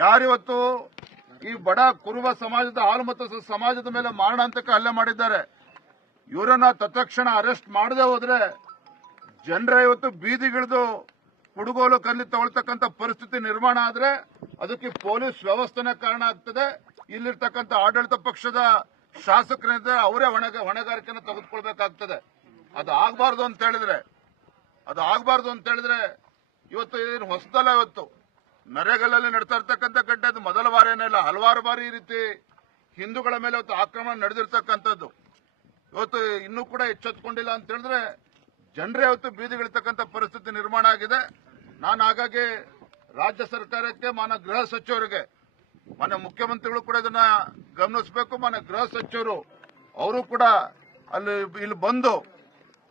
ಯಾರಿವತ್ತು ಈ ಬಡ ಕುರುಬ ಸಮಾಜದ ಹಾಲುಮತ ಸಮಾಜದ ಮೇಲೆ ಮಾರಣಾಂತಿಕ ಹಲ್ಲೆ ಮಾಡಿದ್ದಾರೆ. ಇವರನ್ನ ತತ್ಕ್ಷಣ ಅರೆಸ್ಟ್ ಮಾಡದೆ ಹೋದ್ರೆ ಜನರ ಇವತ್ತು ಬೀದಿಗಿಳಿದು ಕುಡುಗೋಲು ಕಲ್ಲಿ ತಗೊಳ್ತಕ್ಕಂಥ ಪರಿಸ್ಥಿತಿ ನಿರ್ಮಾಣ ಆದ್ರೆ ಅದಕ್ಕೆ ಪೊಲೀಸ್ ವ್ಯವಸ್ಥೆನೇ ಕಾರಣ ಆಗ್ತದೆ. ಇಲ್ಲಿರ್ತಕ್ಕಂಥ ಆಡಳಿತ ಪಕ್ಷದ ಶಾಸಕರಿದ್ದ ಅವರೇ ಹೊಣೆಗಾರಿಕೆಯನ್ನು ತೆಗೆದುಕೊಳ್ಬೇಕಾಗ್ತದೆ. ಅದು ಆಗಬಾರ್ದು ಅಂತ ಹೇಳಿದ್ರೆ ಇವತ್ತು ಏನು ಹೊಸದಲ್ಲ. ಇವತ್ತು ನರೇಗಲ್ಲಲ್ಲಿ ನಡ್ತಾ ಇರ್ತಕ್ಕಂಥ ಘಟನೆ ಅದು ಮೊದಲ ಬಾರ ಏನಿಲ್ಲ, ಹಲವಾರು ಬಾರಿ ಈ ರೀತಿ ಹಿಂದೂಗಳ ಮೇಲೆ ಇವತ್ತು ಆಕ್ರಮಣ ನಡೆದಿರ್ತಕ್ಕಂಥದ್ದು. ಇವತ್ತು ಇನ್ನೂ ಕೂಡ ಎಚ್ಚೆತ್ತುಕೊಂಡಿಲ್ಲ ಅಂತ ಹೇಳಿದ್ರೆ ಜನರೇ ಇವತ್ತು ಬೀದಿಗಿಳಿತಕ್ಕಂಥ ಪರಿಸ್ಥಿತಿ ನಿರ್ಮಾಣ ಆಗಿದೆ. ನಾನು ಹಾಗಾಗಿ ರಾಜ್ಯ ಸರ್ಕಾರಕ್ಕೆ, ಮಾನ್ಯ ಗೃಹ ಸಚಿವರಿಗೆ, ಮಾನ್ಯ ಮುಖ್ಯಮಂತ್ರಿಗಳು ಕೂಡ ಇದನ್ನ ಗಮನಿಸಬೇಕು. ಮಾನ್ಯ ಗೃಹ ಸಚಿವರು ಅವರು ಕೂಡ ಇಲ್ಲಿ ಬಂದು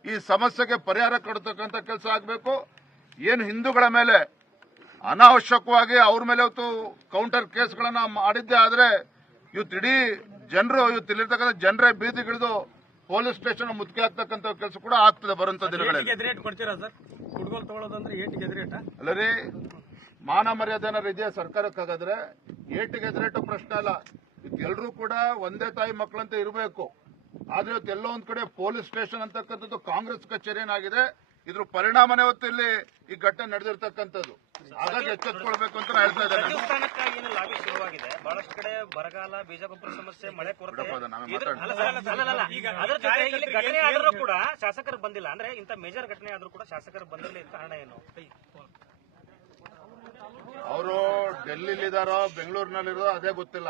ಈ ಸಮಸ್ಯೆಗೆ ಪರಿಹಾರ ಕೊಡ್ತಕ್ಕಂಥ ಕೆಲಸ ಆಗಬೇಕು. ಏನು ಹಿಂದೂಗಳ ಮೇಲೆ ಅನಾವಶ್ಯಕವಾಗಿ ಅವ್ರ ಮೇಲೆ ಇವತ್ತು ಕೌಂಟರ್ ಕೇಸ್ಗಳನ್ನ ಮಾಡಿದ್ದೇ ಆದ್ರೆ ಇವತ್ತು ಇಡೀ ಜನರು ಇಲ್ಲಿರ್ತಕ್ಕಂಥ ಜನರೇ ಬೀದಿಗಿಳಿದು ಪೊಲೀಸ್ ಸ್ಟೇಷನ್ ಮುತ್ತಿಗೆ ಹಾಕ್ತಕ್ಕಂಥ ಕೆಲಸ ಕೂಡ ಆಗ್ತದೆ ಬರುವಂತ ದಿನಗಳಲ್ಲಿ. ಅಲ್ಲರಿ ಮಾನ ಮರ್ಯಾದೆ ಏನಾರು ಇದೆಯಾ ಸರ್ಕಾರಕ್ಕಾಗಾದ್ರೆ? ಏಟಿಗೆ ಎದುರೇಟು ಪ್ರಶ್ನೆ ಅಲ್ಲ. ಎಲ್ಲರೂ ಕೂಡ ಒಂದೇ ತಾಯಿ ಮಕ್ಕಳಂತ ಇರಬೇಕು. ಆದ್ರೆ ಇವತ್ತು ಎಲ್ಲೋ ಒಂದ್ ಕಡೆ ಪೊಲೀಸ್ ಸ್ಟೇಷನ್ ಅಂತಕ್ಕಂಥದ್ದು ಕಾಂಗ್ರೆಸ್ ಕಚೇರಿ ಏನಾಗಿದೆ, ಇದ್ರ ಪರಿಣಾಮನೇ ಇವತ್ತು ಇಲ್ಲಿ ಈ ಘಟನೆ ನಡೆದಿರ್ತಕ್ಕಂಥದ್ದು. ಹಾಗಾಗಿ ಎಚ್ಚೆತ್ತುಕೊಳ್ಬೇಕು ಅಂತ ಹೇಳ್ತಾ ಇದ್ದಾರೆ. ಬಹಳಷ್ಟು ಕಡೆ ಬರಗಾಲ, ಬೀಜಗೊಬ್ಬರ ಸಮಸ್ಯೆ, ಮಳೆ ಕೊರತೆ ಕೂಡ ಶಾಸಕರು ಬಂದಿಲ್ಲ. ಅಂದ್ರೆ ಇಂಥ ಮೇಜರ್ ಘಟನೆ ಆದ್ರೂ ಕೂಡ ಶಾಸಕರು ಬಂದಿಲ್ಲ. ಕಾರಣ ಏನು? ಅವರು ಡೆಲ್ಲಿಲಿದಾರೋ ಬೆಂಗಳೂರಿನಲ್ಲಿರೋ ಅದೇ ಗೊತ್ತಿಲ್ಲ.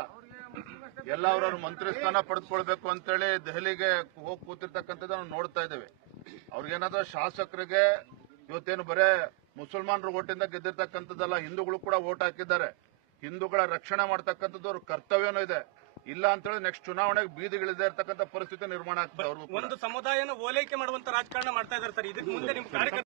ಎಲ್ಲ ಅವ್ರವ್ರ ಮಂತ್ರಿ ಸ್ಥಾನ ಪಡೆದುಕೊಳ್ಬೇಕು ಅಂತೇಳಿ ದೆಹಲಿಗೆ ಹೋಗಿ ಕೂತಿರ್ತಕ್ಕಂಥದ್ದು ನಾವು ನೋಡ್ತಾ ಇದ್ದೇವೆ. ಅವ್ರಿಗೇನಾದ್ರೂ ಶಾಸಕರಿಗೆ ಇವತ್ತೇನು ಬರೇ ಮುಸಲ್ಮಾನರು ಓಟಿಂದ ಗೆದ್ದಿರ್ತಕ್ಕಂಥದ್ದಲ್ಲ, ಹಿಂದೂಗಳು ಕೂಡ ಓಟ್ ಹಾಕಿದ್ದಾರೆ. ಹಿಂದೂಗಳ ರಕ್ಷಣೆ ಮಾಡ್ತಕ್ಕಂಥದ್ದು ಅವ್ರ ಕರ್ತವ್ಯನೂ ಇದೆ. ಇಲ್ಲ ಅಂತೇಳಿ ನೆಕ್ಸ್ಟ್ ಚುನಾವಣೆಗೆ ಬೀದಿಗಳಿದೆ ಇರ್ತಕ್ಕಂಥ ಪರಿಸ್ಥಿತಿ ನಿರ್ಮಾಣ ಆಗ್ತದೆ. ಅವರು ಒಂದು ಸಮುದಾಯನ ಓಲೈಕೆ ಮಾಡುವಂತ ರಾಜಕಾರಣ ಮಾಡ್ತಾ ಇದ್ದಾರೆ ಸರ್. ಇದಕ್ಕೆ ಮುಂದೆ ನಿಮ್ ಕಾರ್ಯಕರ್ತರು